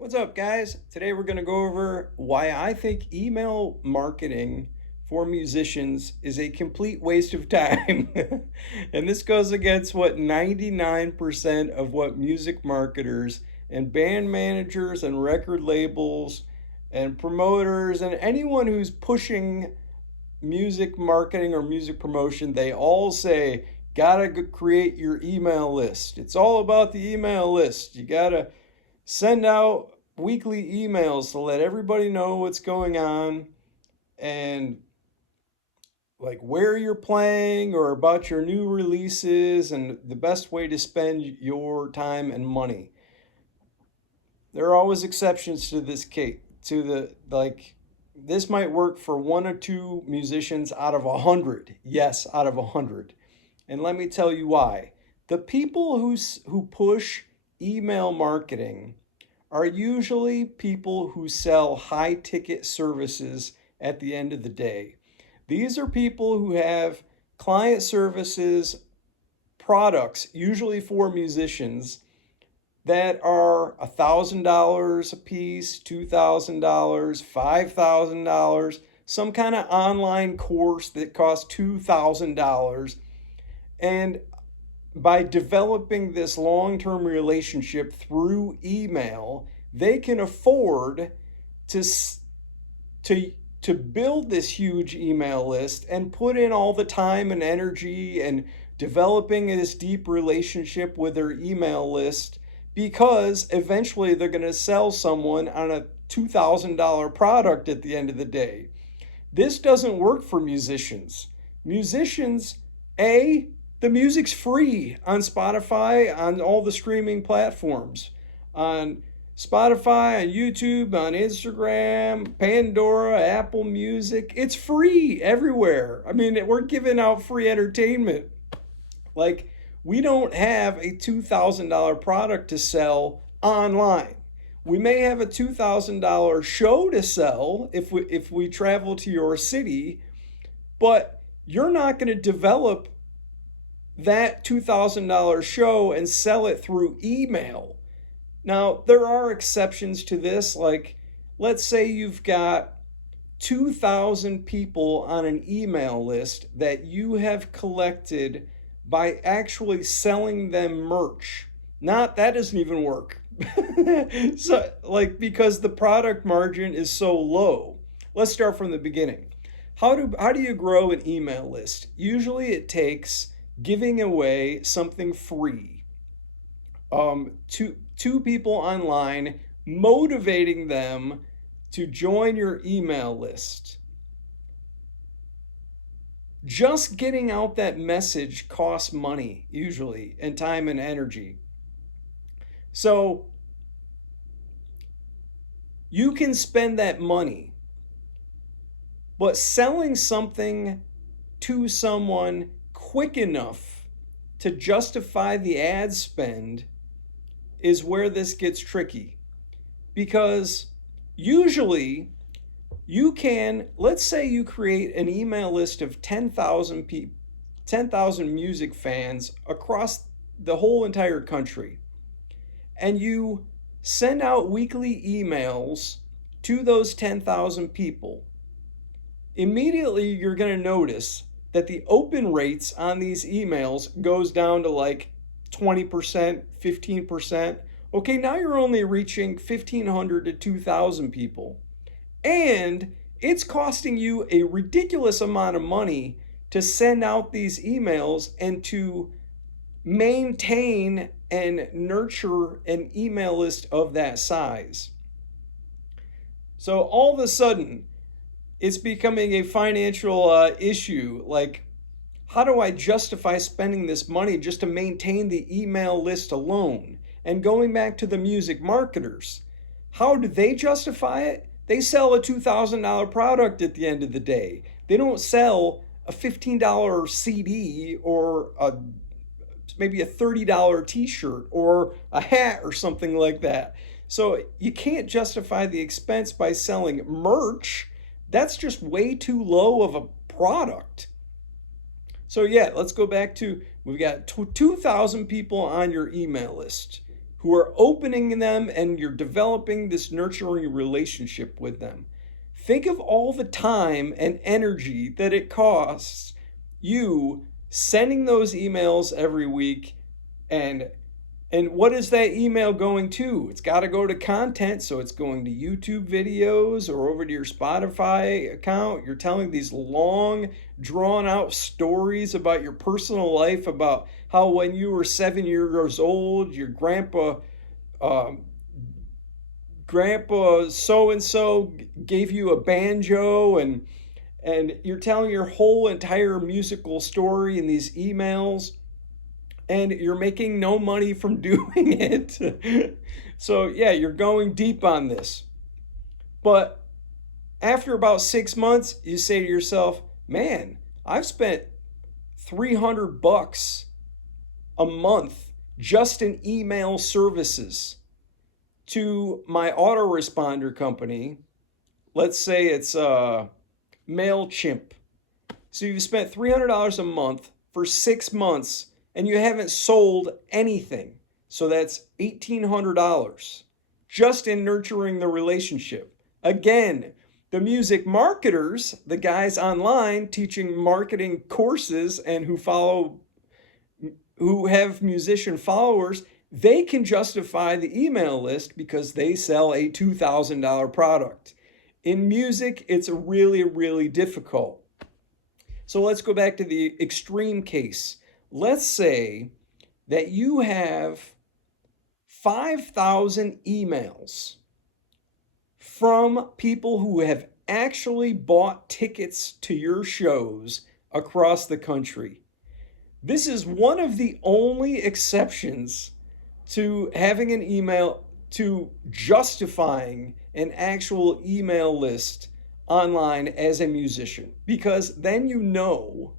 What's up, guys? Today we're going to go over why I think email marketing for musicians is a complete waste of time. And this goes against what 99% of what music marketers and band managers and record labels and promoters and anyone who's pushing music marketing or music promotion, they all say, gotta create your email list. It's all about the email list. You gotta send out weekly emails to let everybody know what's going on and like where you're playing or about your new releases and the best way to spend your time and money. There are always exceptions to this case, to the like this might work for one or two musicians out of 100. Yes, out of 100. And let me tell you why. The people who push email marketing are usually people who sell high ticket services at the end of the day. These are people who have client services products, usually for musicians, that are $1,000 a piece, $2,000, $5,000, some kind of online course that costs $2,000. And by developing this long-term relationship through email, they can afford to to build this huge email list and put in all the time and energy and developing this deep relationship with their email list because eventually they're going to sell someone on a $2,000 product at the end of the day. This doesn't work for musicians. Musicians, A, the music's free on Spotify, on all the streaming platforms, on Spotify, on YouTube, on Instagram, Pandora, Apple Music. It's free everywhere. I mean, we're giving out free entertainment. Like, we don't have a $2,000 product to sell online. We may have a $2,000 show to sell if we travel to your city, but you're not going to develop that $2,000 show and sell it through email. Now, there are exceptions to this. Like, let's say you've got 2,000 people on an email list that you have collected by actually selling them merch. Not that doesn't even work. So, like, because the product margin is so low. Let's start from the beginning. How do you grow an email list? Usually it takes giving away something free to people online, motivating them to join your email list. Just getting out that message costs money, usually, and time and energy. So you can spend that money, but selling something to someone quick enough to justify the ad spend is where this gets tricky. Because usually you can, let's say you create an email list of 10,000 people, 10,000 music fans across the whole entire country, and you send out weekly emails to those 10,000 people. Immediately you're going to notice that the open rates on these emails goes down to like 20%, 15%. Okay, now you're only reaching 1,500 to 2,000 people. And it's costing you a ridiculous amount of money to send out these emails and to maintain and nurture an email list of that size. So all of a sudden, it's becoming a financial issue. Like, how do I justify spending this money just to maintain the email list alone? And going back to the music marketers, how do they justify it? They sell a $2,000 product at the end of the day. They don't sell a $15 CD or maybe a $30 t-shirt or a hat or something like that. So you can't justify the expense by selling merch. That's just way too low of a product. So yeah, let's go back to, we've got 2,000 people on your email list. who are opening them, and you're developing this nurturing relationship with them. Think of all the time and energy that it costs you sending those emails every week, and what is that email going to? It's got to go to content, so it's going to YouTube videos or over to your Spotify account. You're telling these long, drawn out stories about your personal life, about how when you were 7 years old, your um, grandpa so and so gave you a banjo, and you're telling your whole entire musical story in these emails, and you're making no money from doing it. So, yeah, you're going deep on this. But after about 6 months, you say to yourself, man, I've spent $300 a month just in email services to my autoresponder company. Let's say it's MailChimp. So you've spent $300 a month for 6 months and you haven't sold anything. So that's $1,800 just in nurturing the relationship. Again, the music marketers, the guys online teaching marketing courses and who have musician followers, they can justify the email list because they sell a $2,000 product. In music, it's really, really difficult. So let's go back to the extreme case. Let's say that you have 5,000 emails from people who have actually bought tickets to your shows across the country. This is one of the only exceptions to having an email, to justifying an actual email list online as a musician, because then you know,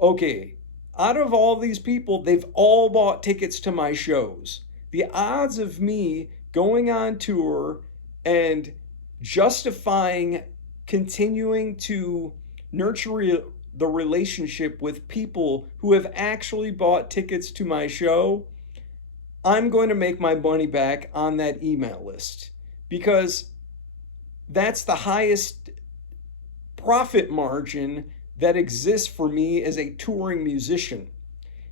okay, out of all these people, they've all bought tickets to my shows. The odds of me going on tour and justifying continuing to nurture the relationship with people who have actually bought tickets to my show, I'm going to make my money back on that email list because that's the highest profit margin that exists for me as a touring musician.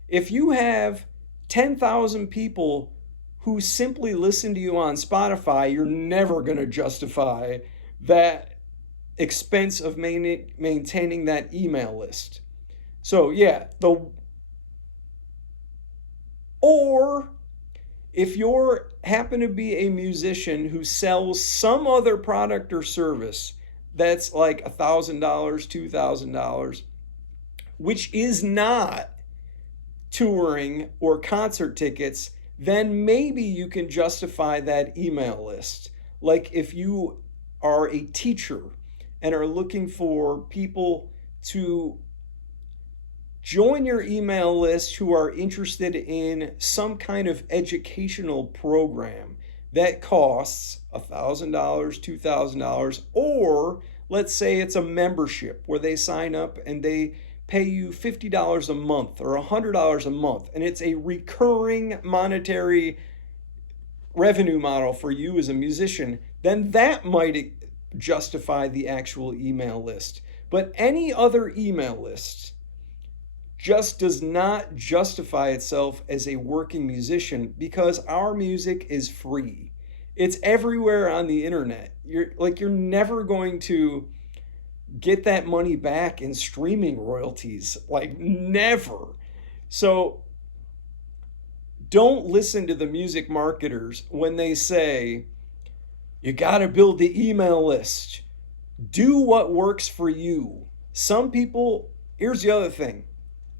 If you have 10,000 people who simply listen to you on Spotify, you're never going to justify that expense of maintaining that email list. So yeah, or if you're happen to be a musician who sells some other product or service that's like $1,000, $2,000, which is not touring or concert tickets, then maybe you can justify that email list. Like if you are a teacher and are looking for people to join your email list who are interested in some kind of educational program that costs $1,000, $2,000, or let's say it's a membership where they sign up and they pay you $50 a month or $100 a month, and it's a recurring monetary revenue model for you as a musician, then that might justify the actual email list. But any other email list just does not justify itself as a working musician because our music is free. It's everywhere on the internet. You're never going to get that money back in streaming royalties, like never. So don't listen to the music marketers when they say you got to build the email list. Do what works for you. Some people, here's the other thing.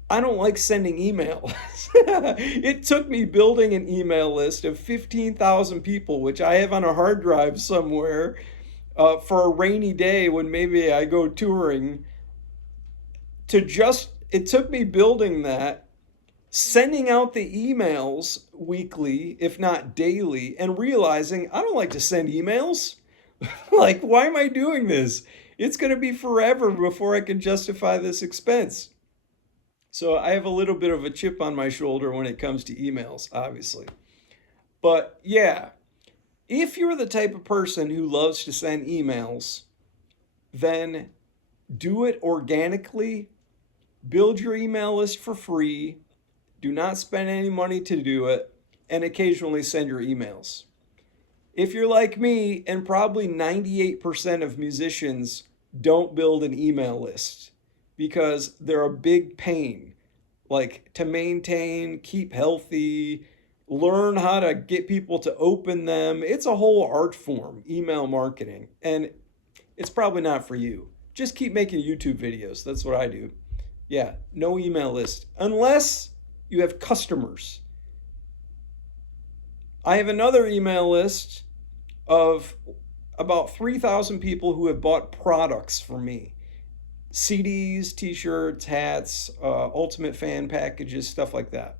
I don't like sending emails. It took me building an email list of 15,000 people, which I have on a hard drive somewhere, for a rainy day when maybe I go touring. It took me building that, sending out the emails weekly, if not daily, and realizing I don't like to send emails. Like, why am I doing this? It's going to be forever before I can justify this expense. So I have a little bit of a chip on my shoulder when it comes to emails, obviously. But yeah, if you're the type of person who loves to send emails, then do it organically. Build your email list for free. Do not spend any money to do it, and occasionally send your emails. If you're like me, and probably 98% of musicians don't build an email list because they're a big pain, like to maintain, keep healthy, learn how to get people to open them. It's a whole art form, email marketing, and it's probably not for you. Just keep making YouTube videos. That's what I do. Yeah, no email list unless you have customers. I have another email list of about 3,000 people who have bought products from me: CDs, t shirts, hats, ultimate fan packages, stuff like that.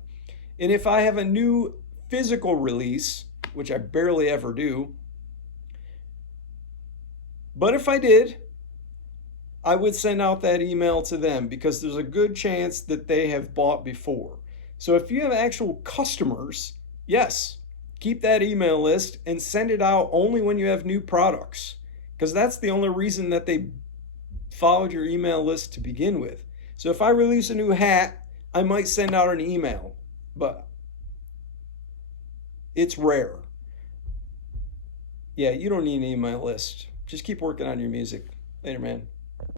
And if I have a new physical release, which I barely ever do, but if I did, I would send out that email to them because there's a good chance that they have bought before. So if you have actual customers, yes, keep that email list and send it out only when you have new products because that's the only reason that they followed your email list to begin with. So if I release a new hat, I might send out an email, but it's rare. Yeah, you don't need an email list. Just keep working on your music. Later, man.